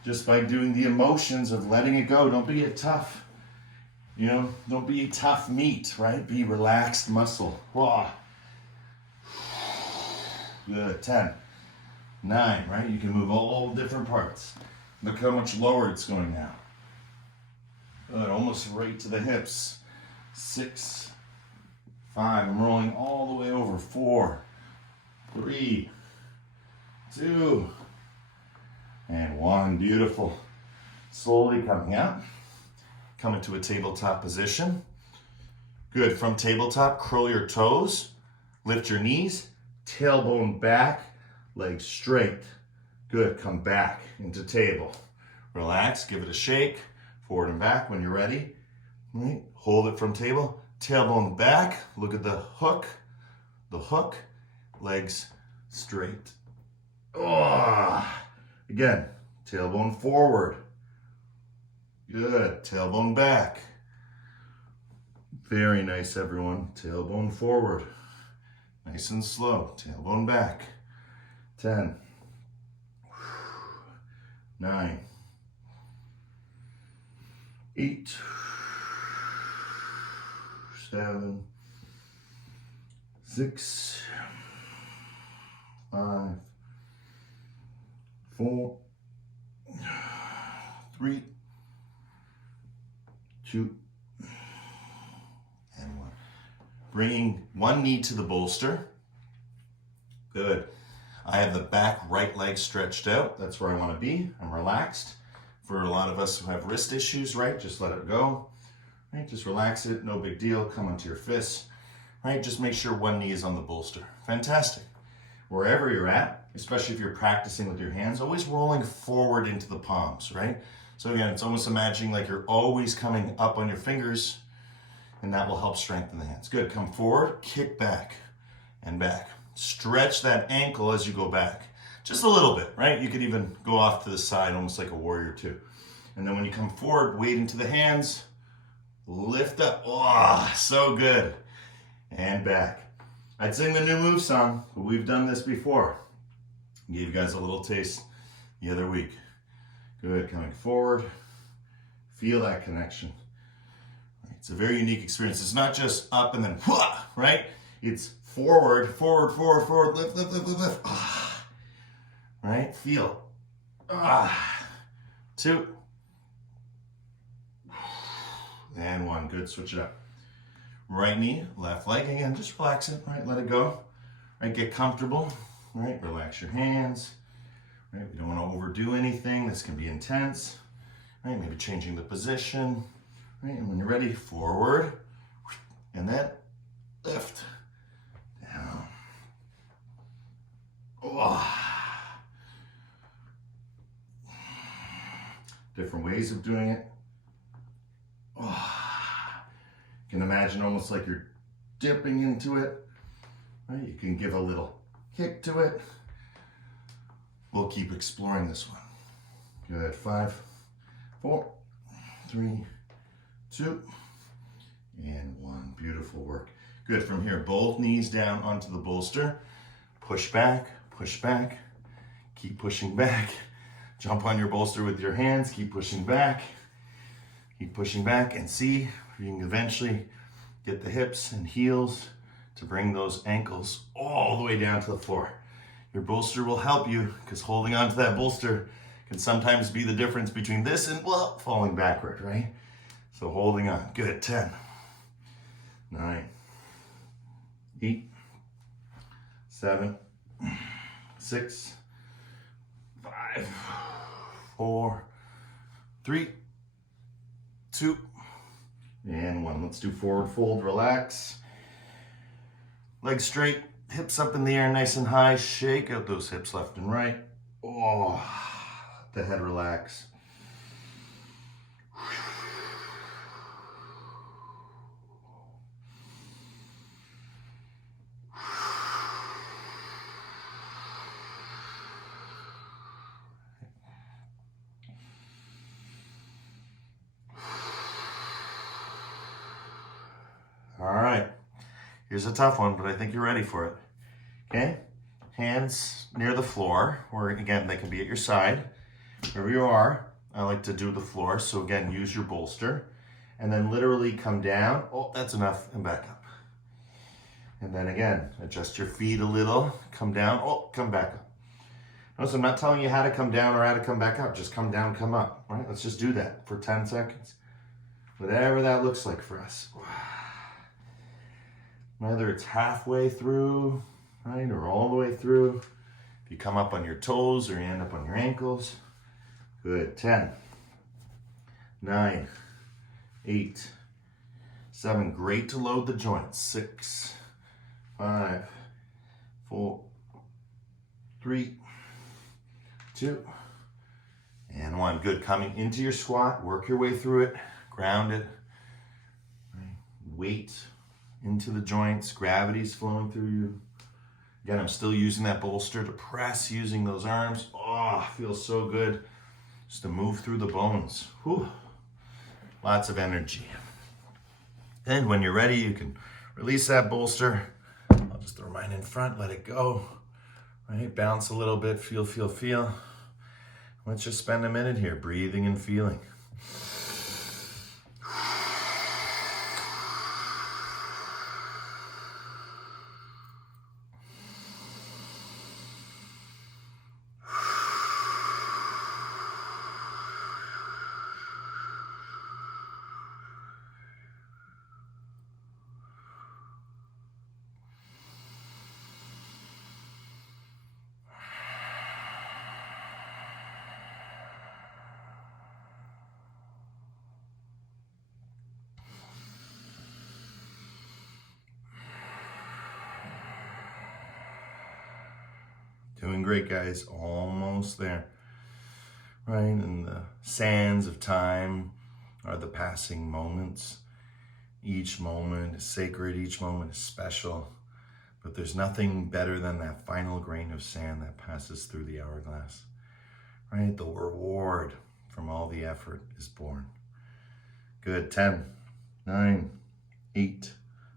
just by doing the emotions of letting it go. Don't be a tough, don't be tough meat, right? Be relaxed muscle. Good. 10, 9, right? You can move all different parts. Look how much lower it's going now. Good. Almost right to the hips. 6, 5. I'm rolling all the way over. 4, 3, 2, and 1. Beautiful. Slowly coming up. Coming to a tabletop position. Good. From tabletop, curl your toes. Lift your knees. Tailbone back. Legs straight. Good. Come back into table. Relax. Give it a shake. Forward and back when you're ready. Right. Hold it from table. Tailbone back. Look at the hook. Legs straight. Again, tailbone forward. Good. Tailbone back. Very nice, everyone. Tailbone forward. Nice and slow. Tailbone back. 10, 9, 8, 7, 6, 5, 4, 3, 2, and 1. Bringing one knee to the bolster. Good. I have the back right leg stretched out. That's where I want to be. I'm relaxed. For a lot of us who have wrist issues, right? Just let it go. Right? Just relax it. No big deal. Come onto your fists. Right? Just make sure one knee is on the bolster. Fantastic. Wherever you're at, especially if you're practicing with your hands, always rolling forward into the palms, right? So again, it's almost imagining like you're always coming up on your fingers, and that will help strengthen the hands. Good. Come forward, kick back and back. Stretch that ankle as you go back. Just a little bit, right? You could even go off to the side, almost like a warrior two. And then when you come forward, weight into the hands, lift up. Oh, so good. And back. I'd sing the new move song, but we've done this before. Gave you guys a little taste the other week. Good. Coming forward. Feel that connection. It's a very unique experience. It's not just up and then, right? It's forward, lift, lift. Right? Feel. 2. And 1. Good. Switch it up. Right knee, left leg. Again, just relax it, right? Let it go. Right? Get comfortable. Right? Relax your hands. Right? We don't want to overdo anything. This can be intense. Right? Maybe changing the position. Right? And when you're ready, forward. And then lift. Down. Different ways of doing it. You can imagine almost like you're dipping into it. Right? You can give a little kick to it. We'll keep exploring this one. Good. 5, 4, 3, 2, and 1. Beautiful work. Good. From here, both knees down onto the bolster. Push back, Keep pushing back. Jump on your bolster with your hands. Keep pushing back. Keep pushing back, and see if you can eventually get the hips and heels to bring those ankles all the way down to the floor. Your bolster will help you, because holding on to that bolster can sometimes be the difference between this and, well, falling backward, right? So holding on. Good. 10, 9, 8, 7, 6, 5, 4, 3, 2, and 1. Let's do forward fold. Relax. Legs straight, hips up in the air nice and high. Shake out those hips left and right. Oh, the head relax. All right, here's a tough one, but I think you're ready for it. Okay, hands near the floor, or again, they can be at your side. Wherever you are, I like to do the floor. So again, use your bolster, and then literally come down. Oh, that's enough, and back up. And then again, adjust your feet a little, come down, oh, come back up. Notice I'm not telling you how to come down or how to come back up, just come down, come up, right? Let's just do that for 10 seconds. Whatever that looks like for us. Whether it's halfway through, right, or all the way through. If you come up on your toes or you end up on your ankles. Good. 10, 9, 8, 7. Great to load the joints. 6, 5, 4, 3, 2, and 1. Good. Coming into your squat. Work your way through it. Ground it. Right. Weight into the joints. Gravity's flowing through you. Again, I'm still using that bolster to press using those arms. Oh, feels so good. Just to move through the bones. Whew. Lots of energy. And when you're ready, you can release that bolster. I'll just throw mine in front, let it go. Right, bounce a little bit, feel, feel, feel. Let's just spend a minute here, breathing and feeling. Doing great, guys. Almost there. Right? And the sands of time are the passing moments. Each moment is sacred. Each moment is special. But there's nothing better than that final grain of sand that passes through the hourglass. Right? The reward from all the effort is born. Good. 10, 9, 8,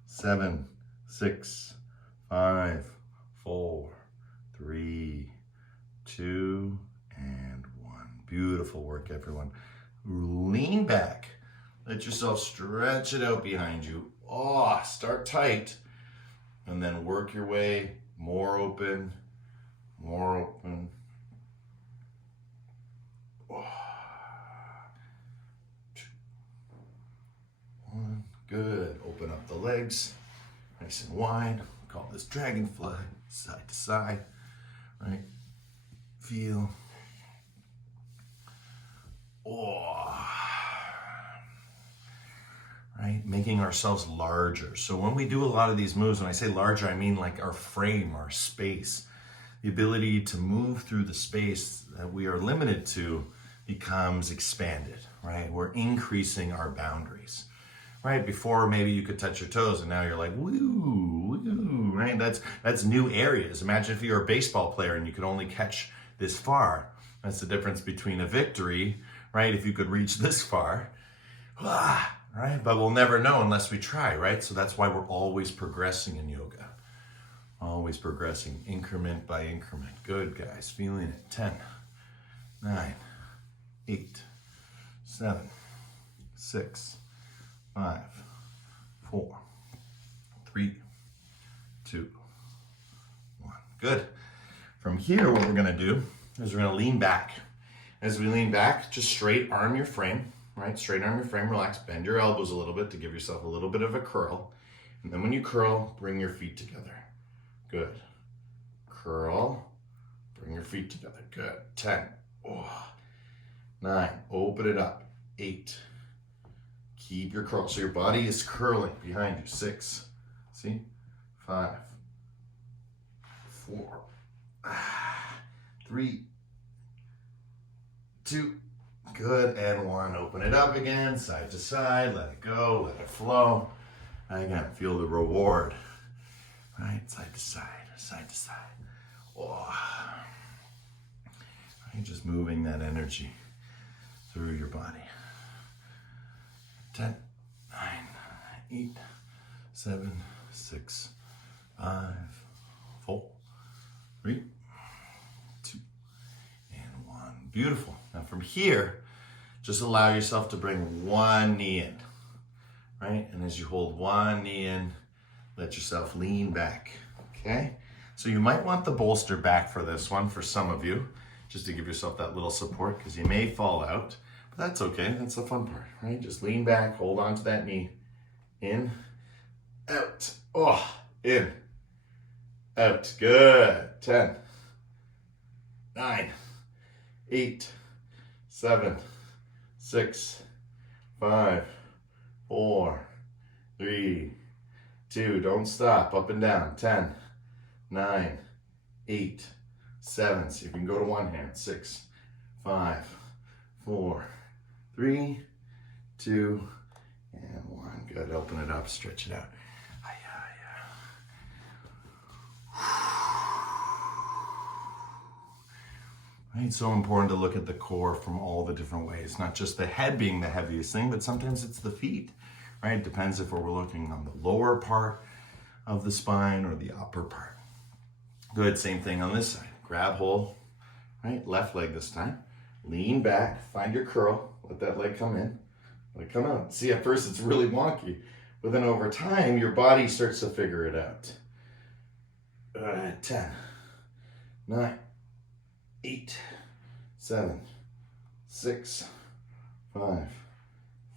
7, 6, 5, 4, 3, 2, and 1. Beautiful work, everyone. Lean back. Let yourself stretch it out behind you. Oh, start tight. And then work your way more open, more open. Oh. 2, 1. Good. Open up the legs. Nice and wide. We call this dragonfly. Side to side. Right? Feel. Oh. Right? Making ourselves larger. So when we do a lot of these moves, when I say larger, I mean like our frame, our space. The ability to move through the space that we are limited to becomes expanded, right? We're increasing our boundaries. Right? Before maybe you could touch your toes and now you're like, woo, woo, right? That's new areas. Imagine if you're a baseball player and you could only catch this far. That's the difference between a victory, right? If you could reach this far, right? But we'll never know unless we try, right? So that's why we're always progressing in yoga. Always progressing increment by increment. Good, guys. Feeling it. 10, 9, 8, 7, 6, 5, 4, 3, 2, 1. Good. From here, what we're going to do is we're going to lean back. As we lean back, just straight arm your frame, right? Straight arm your frame, relax, bend your elbows a little bit to give yourself a little bit of a curl. And then when you curl, bring your feet together. Good. Curl, bring your feet together. Good. 10, 9, open it up. 8, keep your curl. So your body is curling behind you. 6, see? 5, 4, 3, 2, good, and 1. Open it up again, side to side, let it go, let it flow. Again, feel the reward, right? Side to side, side to side. Right, just moving that energy through your body. 10, 9, 8, 7, 6, 5, 4, 3, 2, and 1. Beautiful. Now from here, just allow yourself to bring one knee in, right? And as you hold one knee in, let yourself lean back, okay? So you might want the bolster back for this one, for some of you, just to give yourself that little support, because you may fall out, but that's okay. That's the fun part, right? Just lean back, hold on to that knee. In, out, in, out. Good. 10, 9, 8, 7, 6, 5, 4, 3, 2. Don't stop. Up and down. 10, 9, 8, 7. See if you can go to one hand. 6, 5, 4, 3, 2, and 1. Good. Open it up. Stretch it out. Right, it's so important to look at the core from all the different ways, not just the head being the heaviest thing, but sometimes it's the feet, right? It depends if we're looking on the lower part of the spine or the upper part. Good, same thing on this side. Grab hold, right? Left leg this time. Lean back, find your curl, let that leg come in, let it come out. See, at first it's really wonky, but then over time, your body starts to figure it out. 10, 9, 8, 7, 6, 5,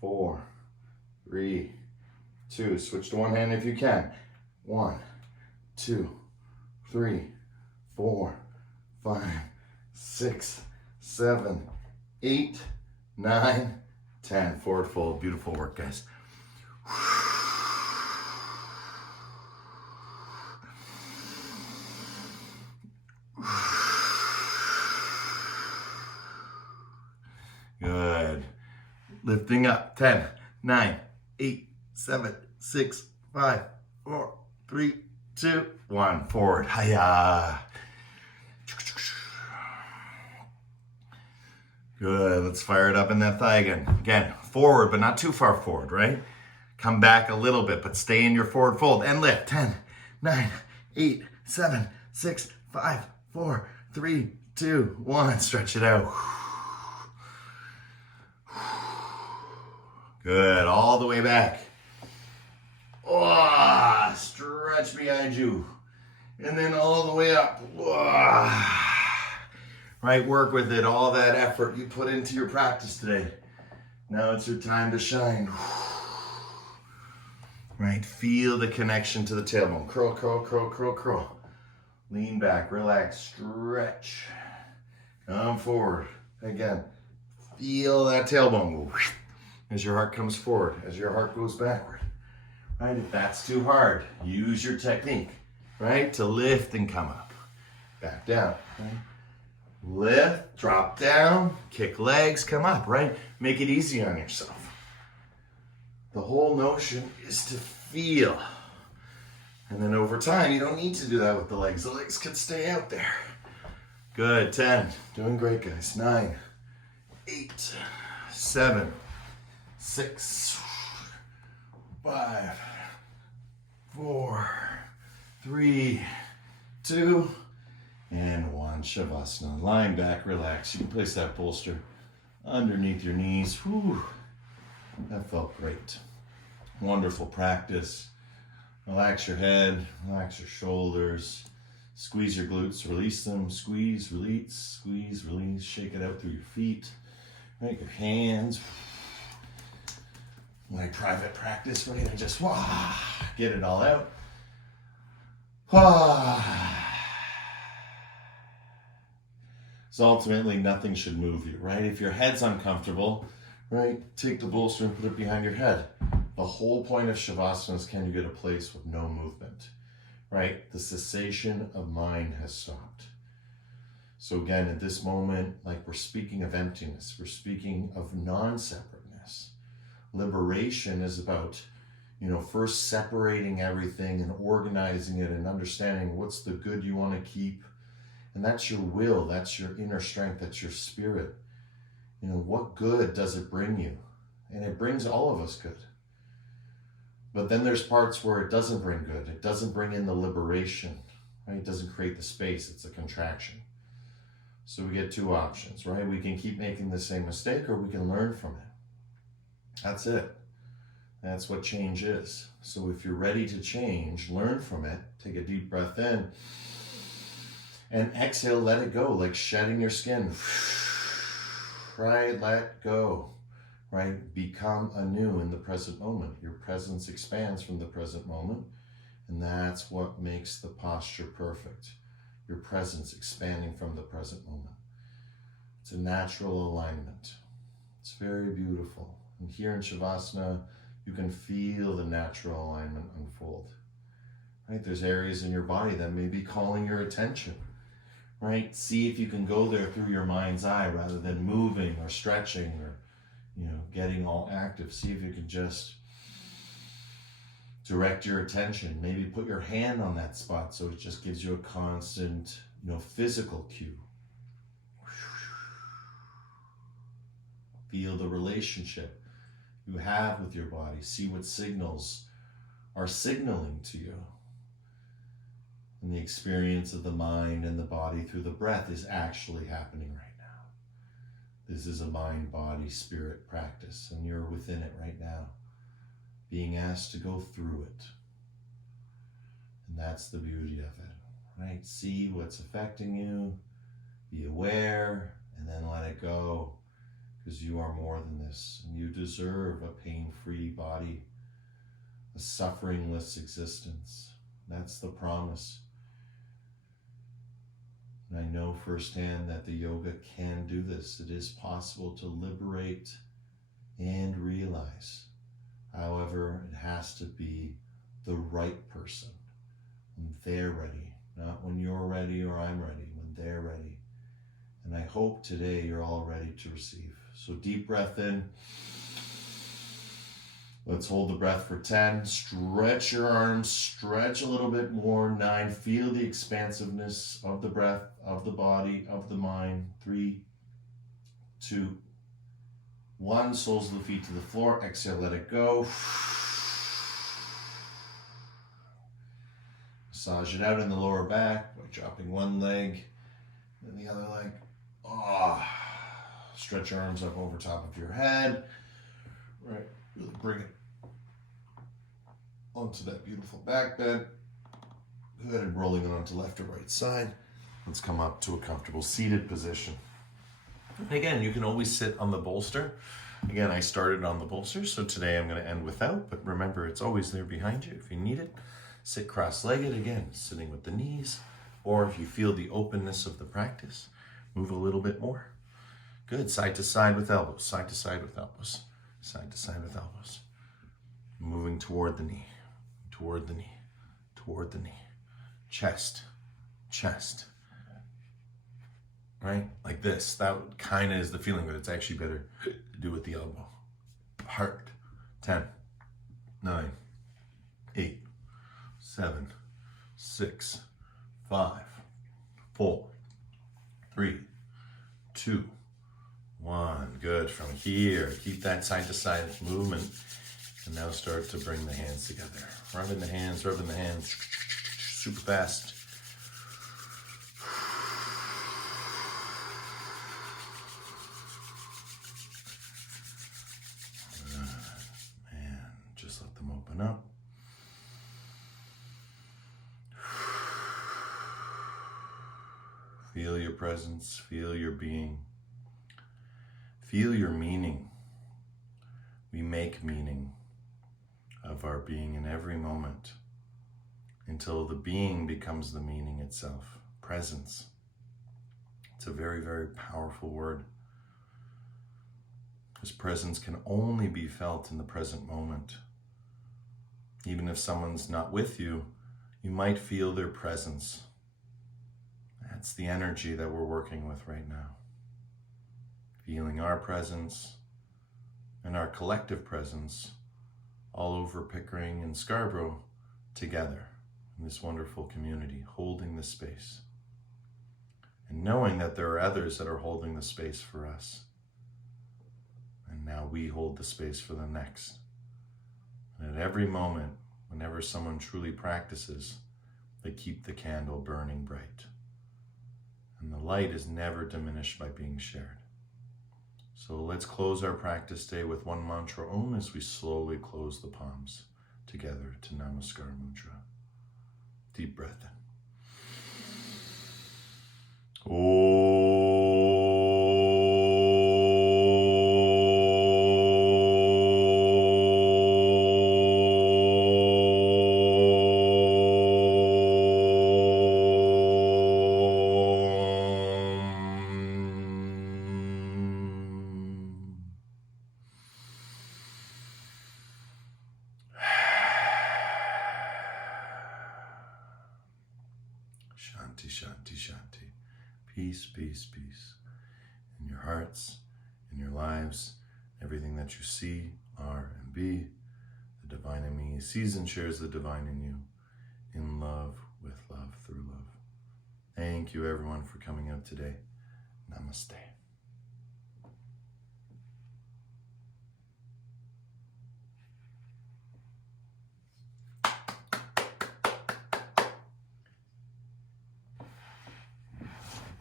4, 3, 2. Switch to one hand if you can. 1, 2, 3, 4, 5, 6, 7, 8, 9, 10. Forward fold. Beautiful work, guys. Good. Lifting up. 10, 9, 8, 7, 6, 5, 4, 3, 2, 1. Forward. Hiya. Good. Let's fire it up in that thigh again. Again, forward, but not too far forward, right? Come back a little bit, but stay in your forward fold and lift. 10, 9, 8, 7, 6, 5, 4, 3, 2, 1. Stretch it out. Good. All the way back. Stretch behind you. And then all the way up. Right, work with it. All that effort you put into your practice today. Now it's your time to shine. Right, feel the connection to the tailbone. Curl, curl, curl, curl, curl. Lean back, relax, stretch. Come forward. Again, feel that tailbone go as your heart comes forward, as your heart goes backward. Right, if that's too hard, use your technique, right, to lift and come up. Back down, right? Lift, drop down, kick legs, come up, right? Make it easy on yourself. The whole notion is to feel. And then over time, you don't need to do that with the legs. The legs can stay out there. Good, 10. Doing great, guys. 9, 8, 7, 6, 5, 4, 3, 2, and 1. Shavasana. Lying back, relax. You can place that bolster underneath your knees. Whew. That felt great. Wonderful practice. Relax your head, relax your shoulders. Squeeze your glutes, release them. Squeeze, release, squeeze, release. Shake it out through your feet. Right, your hands. My private practice, right? I just get it all out. So ultimately, nothing should move you, right? If your head's uncomfortable, right, take the bolster and put it behind your head. The whole point of Shavasana is, can you get a place with no movement, right? The cessation of mind has stopped. So again, at this moment, like, we're speaking of emptiness. We're speaking of non-separateness. Liberation is about, first separating everything and organizing it and understanding what's the good you want to keep. And that's your will, that's your inner strength, that's your spirit. What good does it bring you? And it brings all of us good. But then there's parts where it doesn't bring good. It doesn't bring in the liberation, right? It doesn't create the space, it's a contraction. So we get 2 options, right? We can keep making the same mistake, or we can learn from it. That's it. That's what change is. So if you're ready to change, learn from it, take a deep breath in, and exhale, let it go, like shedding your skin. Right, let go. Right, become anew in the present moment. Your presence expands from the present moment, and that's what makes the posture perfect. Your presence expanding from the present moment. It's a natural alignment. It's very beautiful. And here in Shavasana, you can feel the natural alignment unfold. Right, there's areas in your body that may be calling your attention. Right, see if you can go there through your mind's eye rather than moving or stretching or getting all active. See if you can just direct your attention. Maybe put your hand on that spot so it just gives you a constant, physical cue. Feel the relationship you have with your body. See what signals are signaling to you. And the experience of the mind and the body through the breath is actually happening right now. This is a mind, body, spirit practice, and you're within it right now, being asked to go through it. And that's the beauty of it, right? See what's affecting you, be aware, and then let it go, because you are more than this, and you deserve a pain-free body, a sufferingless existence. That's the promise. And I know firsthand that the yoga can do this. It is possible to liberate and realize. However, it has to be the right person when they're ready, not when you're ready or I'm ready, when they're ready. And I hope today you're all ready to receive. So deep breath in. Let's hold the breath for 10. Stretch your arms, stretch a little bit more. 9, feel the expansiveness of the breath, of the body, of the mind. 3, 2, 1. Soles of the feet to the floor. Exhale, let it go. Massage it out in the lower back by dropping one leg and the other leg. Stretch your arms up over top of your head. Right, really bring it onto that beautiful back bend. Go ahead and rolling it onto left or right side. Let's come up to a comfortable seated position. And again, you can always sit on the bolster. Again, I started on the bolster, so today I'm going to end without, but remember, it's always there behind you if you need it. Sit cross-legged, again, sitting with the knees, or if you feel the openness of the practice, move a little bit more. Good, side to side with elbows, side to side with elbows, side to side with elbows. Moving toward the knee, toward the knee, toward the knee. Chest, chest. Right? Like this. That kind of is the feeling, but it's actually better to do with the elbow. Heart. 10, 9, 8, 7, 6, 5, 4, 3, 2, 1. Good. From here, keep that side to side movement. And now start to bring the hands together. Rubbing the hands, super fast. Feel your presence, feel your being, feel your meaning. We make meaning of our being in every moment until the being becomes the meaning itself. Presence. It's a very, very powerful word. This presence can only be felt in the present moment. Even if someone's not with you, you might feel their presence. That's the energy that we're working with right now. Feeling our presence and our collective presence all over Pickering and Scarborough together in this wonderful community, holding the space. And knowing that there are others that are holding the space for us. And now we hold the space for the next. And at every moment, whenever someone truly practices, they keep the candle burning bright. And the light is never diminished by being shared. So let's close our practice day with one mantra Om as we slowly close the palms together to Namaskar Mudra. Deep breath in. Shanti, shanti, shanti. Peace, peace, peace. In your hearts, in your lives, everything that you see, are, and be. The divine in me sees and shares the divine in you. In love, with love, through love. Thank you everyone for coming out today. Namaste.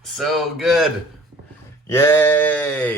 So good. Yay.